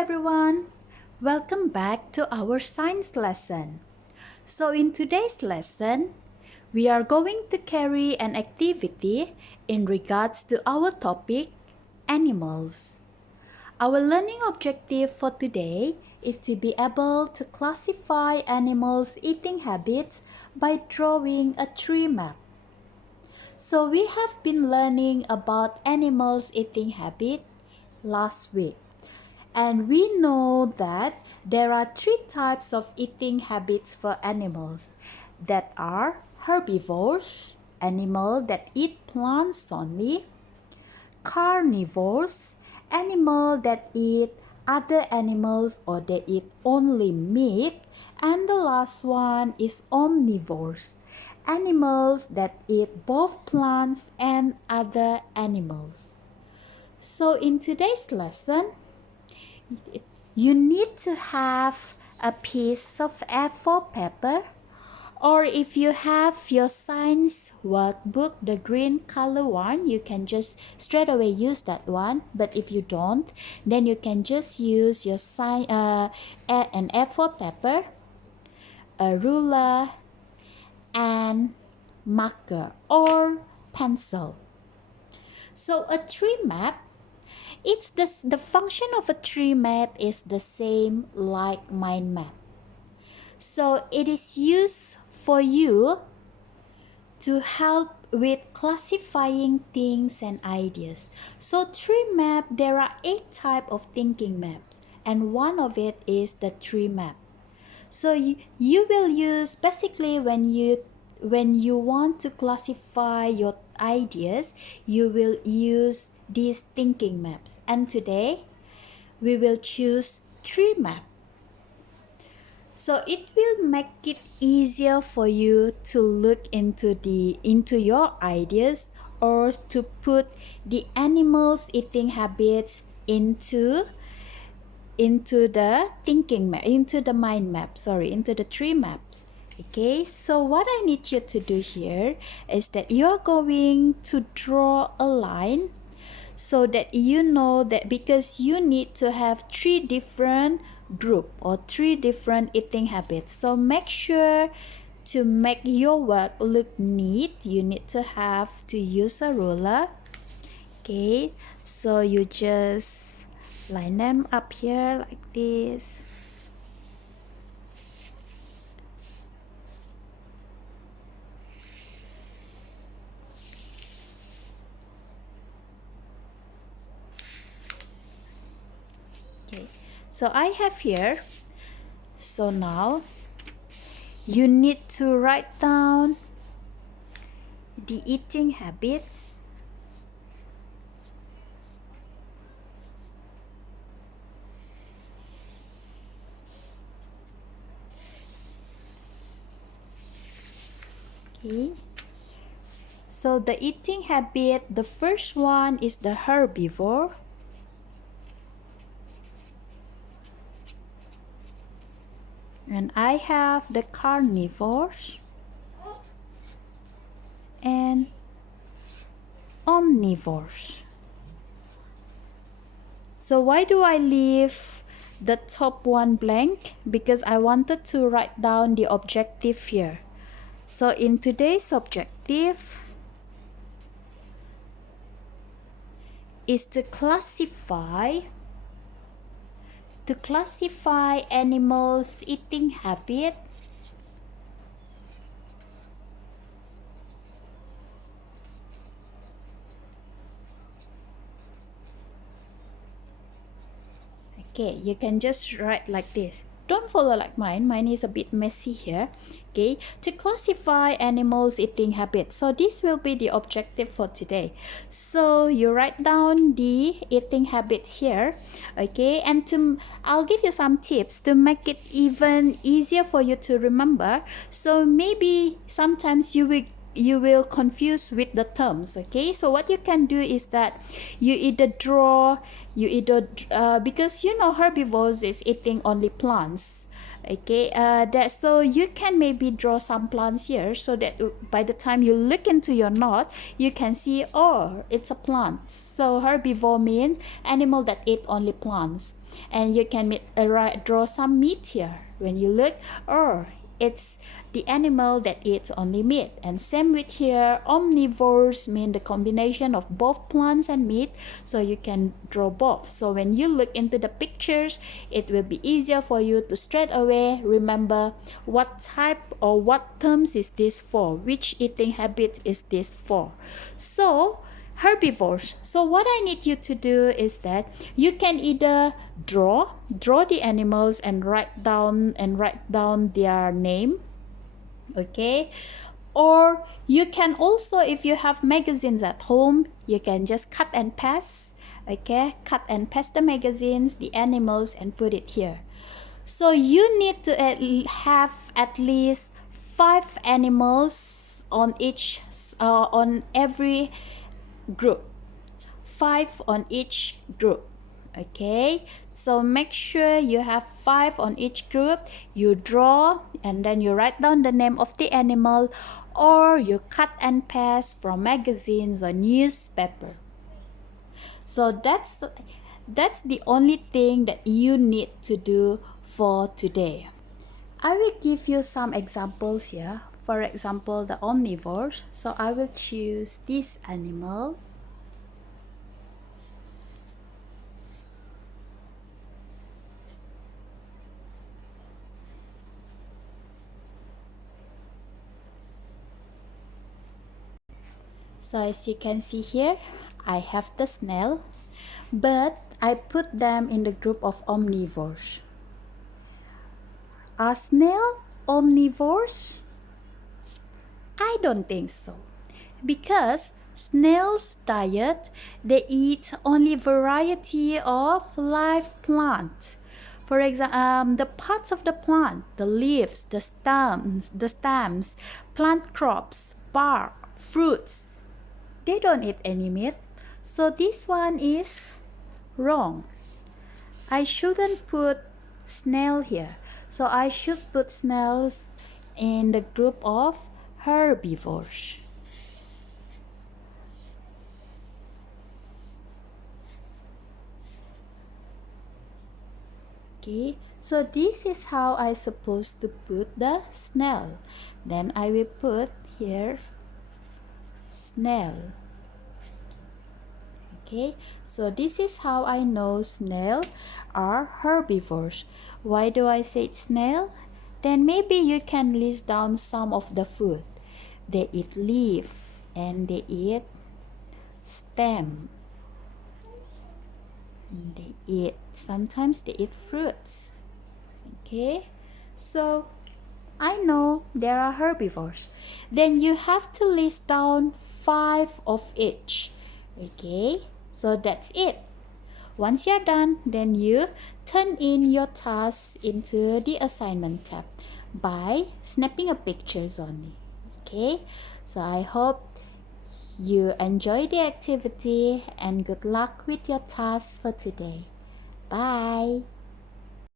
everyone, welcome back to our science lesson. So in today's lesson, we are going to carry an activity in regards to our topic, animals. Our learning objective for today is to be able to classify animals' eating habits by drawing a tree map. So we have been learning about animals' eating habit last week. And we know that there are three types of eating habits for animals that are herbivores, animals that eat plants only, carnivores, animals that eat other animals or they eat only meat, and the last one is omnivores, animals that eat both plants and other animals. So in today's lesson, you need to have a piece of A4 paper, or if you have your science workbook, the green color one, you can just straight away use that one. But if you don't, then you can just use your an A4 paper, a ruler, and marker or pencil. So a tree map, the function of a tree map is the same like mind map. So it is used for you to help with classifying things and ideas. So tree map, there are 8 types of thinking maps, and one of it is the tree map. So you will use basically when you want to classify your ideas, you will use these thinking maps. And today we will choose tree map. So it will make it easier for you to look into your ideas, or to put the animals' eating habits into the thinking map, into the mind map, into the tree maps. Okay, so what I need you to do here is that you're going to draw a line so that you know that, because you need to have 3 different group or 3 different eating habits. So make sure to make your work look neat, you need to have to use a ruler. Okay, so you just line them up here like this. Okay, so I have here. So now you need to write down the eating habit. Okay, so the eating habit, the first one is the herbivore. And I have the carnivores and omnivores. So why do I leave the top one blank? Because I wanted to write down the objective here. So in today's objective is to classify animals' eating habit okay, you can just write like this. Don't follow like mine is a bit messy here. Okay, to classify animals' eating habits. So this will be the objective for today. So you write down the eating habits here. Okay, and I'll give you some tips to make it even easier for you to remember. So maybe sometimes you will confuse with the terms. Okay, so what you can do is that you either because herbivores is eating only plants, Okay, that so you can maybe draw some plants here, so that by the time you look into your note, you can see, oh, it's a plant. So herbivore means animal that eat only plants, and you can draw some meat here. When you look, oh, it's the animal that eats only meat. And same with here, omnivores mean the combination of both plants and meat, so you can draw both. So when you look into the pictures, it will be easier for you to straight away remember what type or what terms is this for, which eating habit is this for. So herbivores. So what I need you to do is that you can either draw the animals and write down their name, okay, or you can also, if you have magazines at home, you can just cut and paste, okay, cut and paste the magazines, the animals, and put it here. So you need to have at least 5 animals on each on every group, 5 on each group. Okay, so make sure you have 5 on each group. You draw and then you write down the name of the animal, or you cut and paste from magazines or newspaper. So that's the only thing that you need to do for today. I will give you some examples here. For example, the omnivores. So I will choose this animal. So as you can see here, I have the snail, but I put them in the group of omnivores. Are snail omnivores? I don't think so, because snails' diet, they eat only variety of live plant. For example, the parts of the plant, the leaves, the stems, plant crops, bark, fruits, they don't eat any meat. So this one is wrong. I shouldn't put snail here. So I should put snails in the group of herbivores. Okay, so this is how I supposed to put the snail. Then I will put here snail. Okay, so this is how I know snail are herbivores. Why do I say snail? Then maybe you can list down some of the food. They eat leaf and they eat stem. Sometimes they eat fruits. Okay, so I know there are herbivores. Then you have to list down 5 of each. Okay, so that's it. Once you're done, then you turn in your tasks into the assignment tab by snapping a pictures only. Okay, so I hope you enjoy the activity and good luck with your tasks for today. Bye.